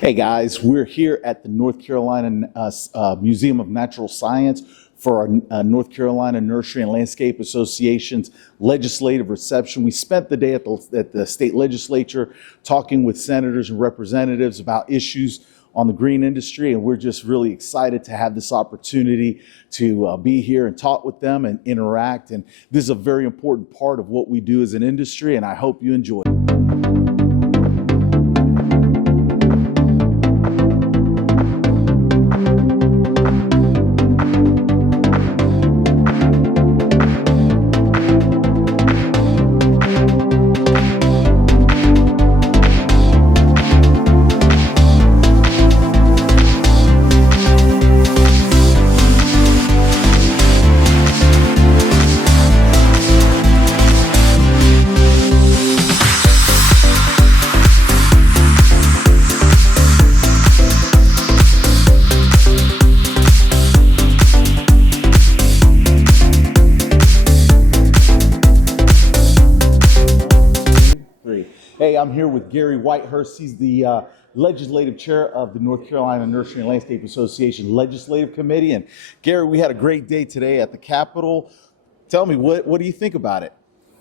Hey guys, we're here at the North Carolina Museum of Natural Science for our North Carolina Nursery and Landscape Association's legislative reception. We spent the day at the state legislature talking with senators and representatives about issues on the green industry, and we're just really excited to have this opportunity to be here and talk with them and interact. And this is a very important part of what we do as an industry, and I hope you enjoy it. Hey, I'm here with Gary Whitehurst. He's the legislative chair of the North Carolina Nursery and Landscape Association Legislative Committee. And Gary, we had a great day today at the Capitol. Tell me, what do you think about it?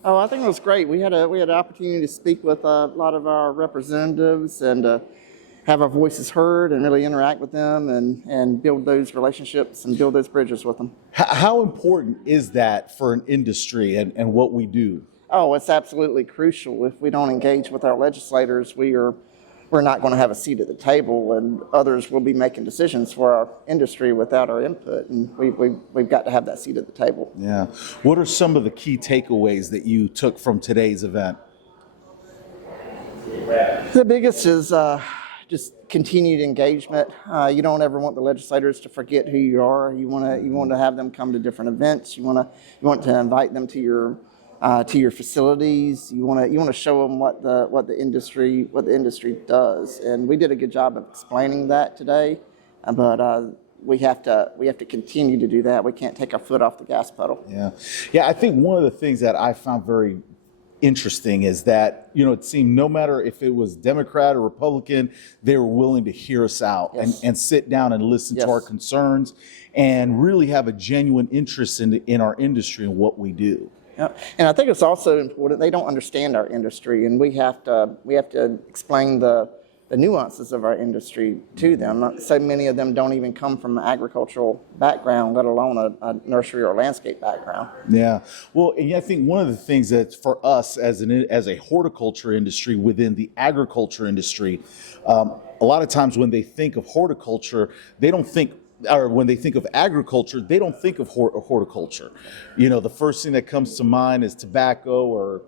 Oh, I think it was great. We had an opportunity to speak with a lot of our representatives and have our voices heard and really interact with them and build those relationships and build those bridges with them. How important is that for an industry and what we do? Oh, it's absolutely crucial. If we don't engage with our legislators, we're not going to have a seat at the table, and others will be making decisions for our industry without our input, and we've got to have that seat at the table. Yeah. What are some of the key takeaways that you took from today's event? The biggest is just continued engagement. You don't ever want the legislators to forget who you are. You want to have them come to different events. You want to invite them to your facilities. You want to show them what the industry does, and we did a good job of explaining that today. But we have to continue to do that. We can't take our foot off the gas pedal. Yeah. I think one of the things that I found very interesting is that, it seemed no matter if it was Democrat or Republican, they were willing to hear us out. Yes. and sit down and listen Yes. to our concerns and really have a genuine interest in our industry and what we do. Yeah. And I think it's also important, they don't understand our industry, and we have to explain the nuances of our industry to them. So many of them don't even come from an agricultural background, let alone a nursery or landscape background. Yeah. Well, and I think one of the things that for us as a horticulture industry within the agriculture industry, a lot of times when they think of horticulture, when they think of agriculture, they don't think of horticulture. The first thing that comes to mind is tobacco or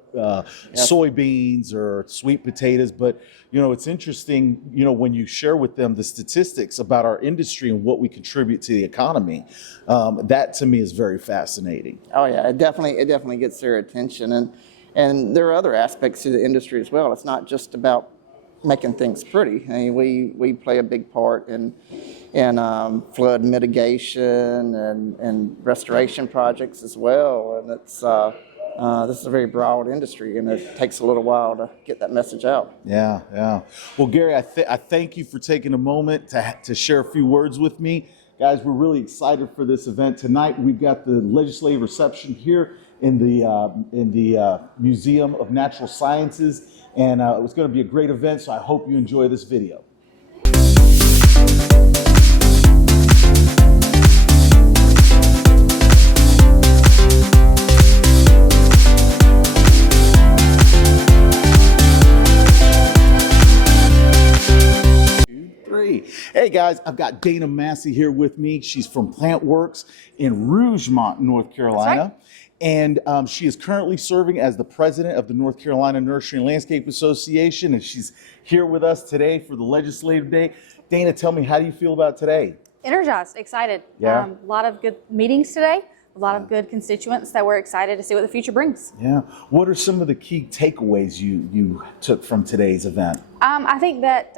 soybeans or sweet potatoes. But, it's interesting, when you share with them the statistics about our industry and what we contribute to the economy, that to me is very fascinating. Oh yeah, it definitely gets their attention. And there are other aspects to the industry as well. It's not just about making things pretty. I mean, we play a big part in flood mitigation and restoration projects as well. And it's this is a very broad industry, and it takes a little while to get that message out. Yeah. Well, Gary, I thank you for taking a moment to share a few words with me. Guys, we're really excited for this event tonight. We've got the legislative reception here in the Museum of Natural Sciences, and it was going to be a great event, so I hope you enjoy this video. Hey guys, I've got Dana Massey here with me. She's from PlantWorks in Rougemont, North Carolina. And she is currently serving as the president of the North Carolina Nursery and Landscape Association, and she's here with us today for the legislative day. Dana, tell me, how do you feel about today? Energized, excited. Yeah. A lot of good meetings today, a lot of good constituents that we're excited to see what the future brings. Yeah. What are some of the key takeaways you took from today's event? I think that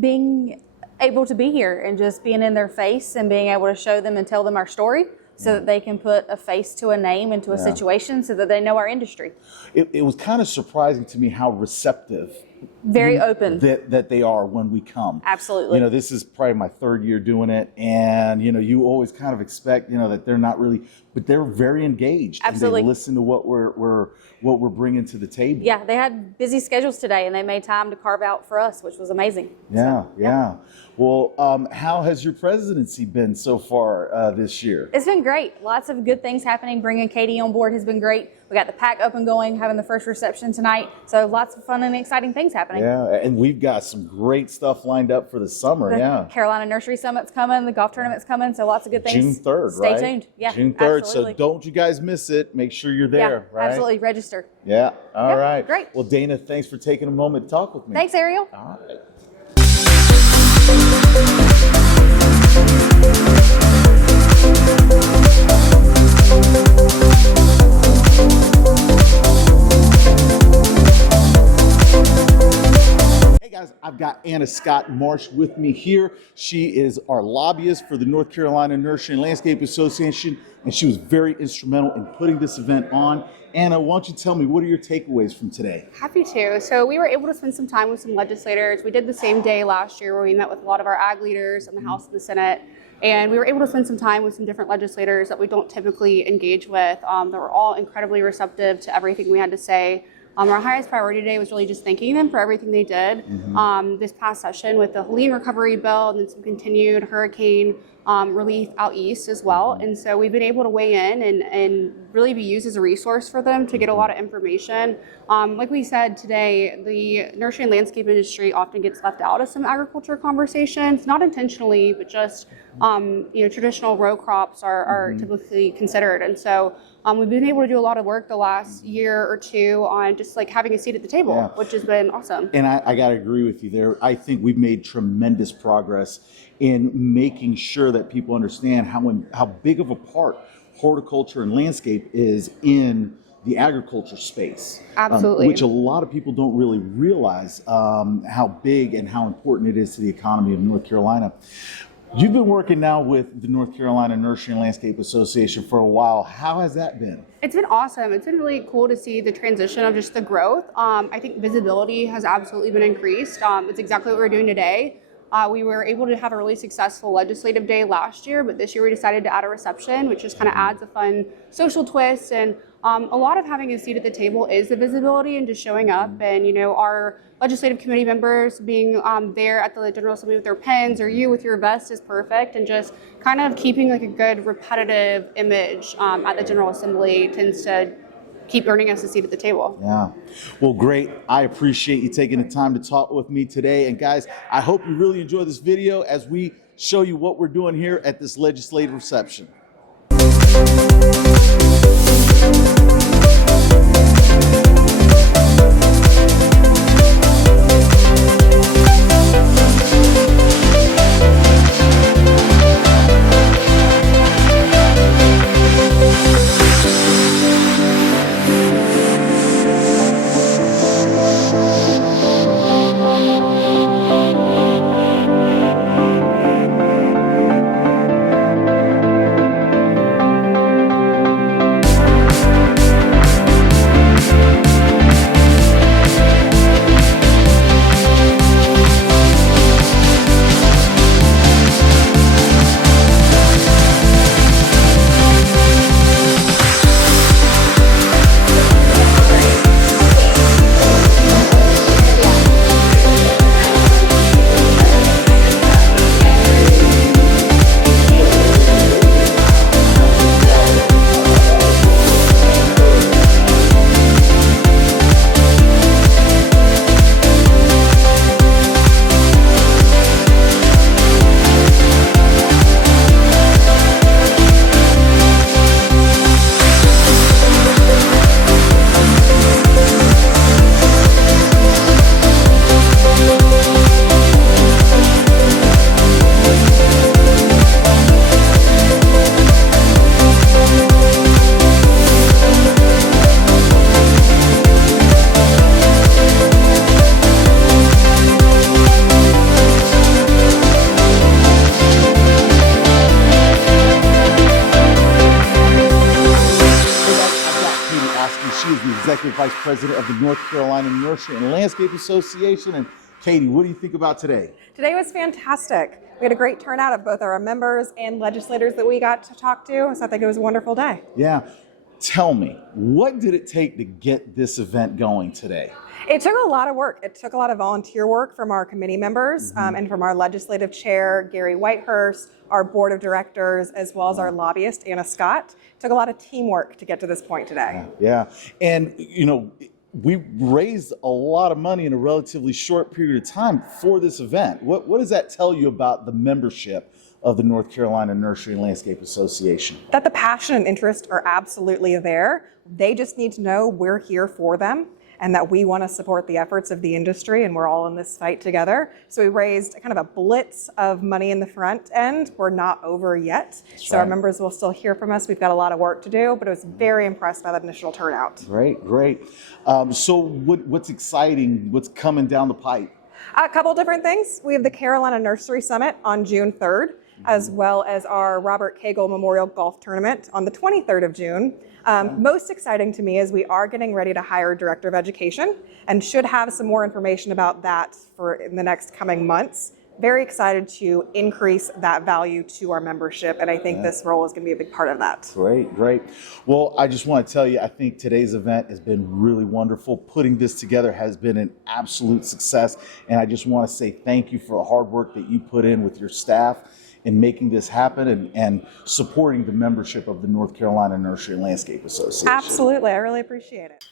being able to be here and just being in their face and being able to show them and tell them our story so that they can put a face to a name and to a situation so that they know our industry. It was kind of surprising to me how receptive Very open. that they are when we come. Absolutely. You know, this is probably my third year doing it, and you know, you always kind of expect, you know, that they're not really, but they're very engaged. Absolutely. And they listen to what we're bringing to the table. Yeah, they had busy schedules today, and they made time to carve out for us, which was amazing. Yeah, So, yeah. Well, how has your presidency been so far this year? It's been great. Lots of good things happening. Bringing Katie on board has been great. We got the pack up and going, having the first reception tonight. So lots of fun and exciting things happening. Yeah, and we've got some great stuff lined up for the summer. The Carolina Nursery Summit's coming. The golf tournament's coming. So lots of good things. June 3rd, Stay right? tuned. Yeah, June 3rd. absolutely. So don't you guys miss it. Make sure you're there, Yeah, right? absolutely. Register. Yeah. All Yep, right. great. Well, Dana, thanks for taking a moment to talk with me. Thanks, Ariel. All right. Hey guys, I've got Anna Scott Marsh with me here. She is our lobbyist for the North Carolina Nursery and Landscape Association, and she was very instrumental in putting this event on. Anna, why don't you tell me, what are your takeaways from today? Happy to. So we were able to spend some time with some legislators. We did the same day last year where we met with a lot of our ag leaders in the House and the Senate. And we were able to spend some time with some different legislators that we don't typically engage with that were all incredibly receptive to everything we had to say. Our highest priority today was really just thanking them for everything they did this past session with the Helene recovery bill and then some continued hurricane relief out east as well. And so we've been able to weigh in and really be used as a resource for them to get a lot of information. Like we said today, the nursery and landscape industry often gets left out of some agriculture conversations, not intentionally, but just traditional row crops are typically considered. And so we've been able to do a lot of work the last year or two on just like having a seat at the table, which has been awesome. And I got to agree with you there. I think we've made tremendous progress in making sure that people understand how big of a part horticulture and landscape is in the agriculture space. Absolutely. Which a lot of people don't really realize how big and how important it is to the economy of North Carolina. You've been working now with the North Carolina Nursery and Landscape Association for a while. How has that been? It's been awesome. It's been really cool to see the transition of just the growth. I think visibility has absolutely been increased. It's exactly what we're doing today. We were able to have a really successful legislative day last year, but this year we decided to add a reception, which just kind of adds a fun social twist. And a lot of having a seat at the table is the visibility and just showing up. And, our legislative committee members being there at the General Assembly with their pens or you with your vest is perfect. And just kind of keeping like a good repetitive image at the General Assembly tends to keep earning us a seat at the table. Yeah. Well, great. I appreciate you taking the time to talk with me today. And guys, I hope you really enjoy this video as we show you what we're doing here at this legislative reception. Vice President of the North Carolina Nursery and Landscape Association. And Katie, what do you think about today? Today was fantastic. We had a great turnout of both our members and legislators that we got to talk to, so I think it was a wonderful day. Yeah. Tell me, what did it take to get this event going today? It took a lot of work. It took a lot of volunteer work from our committee members and from our legislative chair, Gary Whitehurst, our board of directors, as well as our lobbyist, Anna Scott. It took a lot of teamwork to get to this point today. Yeah. And, you know, we raised a lot of money in a relatively short period of time for this event. What does that tell you about the membership of the North Carolina Nursery and Landscape Association? That the passion and interest are absolutely there. They just need to know we're here for them and that we want to support the efforts of the industry, and we're all in this fight together. So we raised kind of a blitz of money in the front end. We're not over yet. So our members will still hear from us. We've got a lot of work to do, but I was very impressed by that initial turnout. Great. So what's exciting? What's coming down the pipe? A couple different things. We have the Carolina Nursery Summit on June 3rd, as well as our Robert Cagle Memorial Golf Tournament on the 23rd of June. Most exciting to me is we are getting ready to hire a director of education and should have some more information about that in the next coming months. Very excited to increase that value to our membership, and I think this role is going to be a big part of that. Great. Well, I just want to tell you, I think today's event has been really wonderful. Putting this together has been an absolute success, and I just want to say thank you for the hard work that you put in with your staff in making this happen and supporting the membership of the North Carolina Nursery and Landscape Association. Absolutely. I really appreciate it.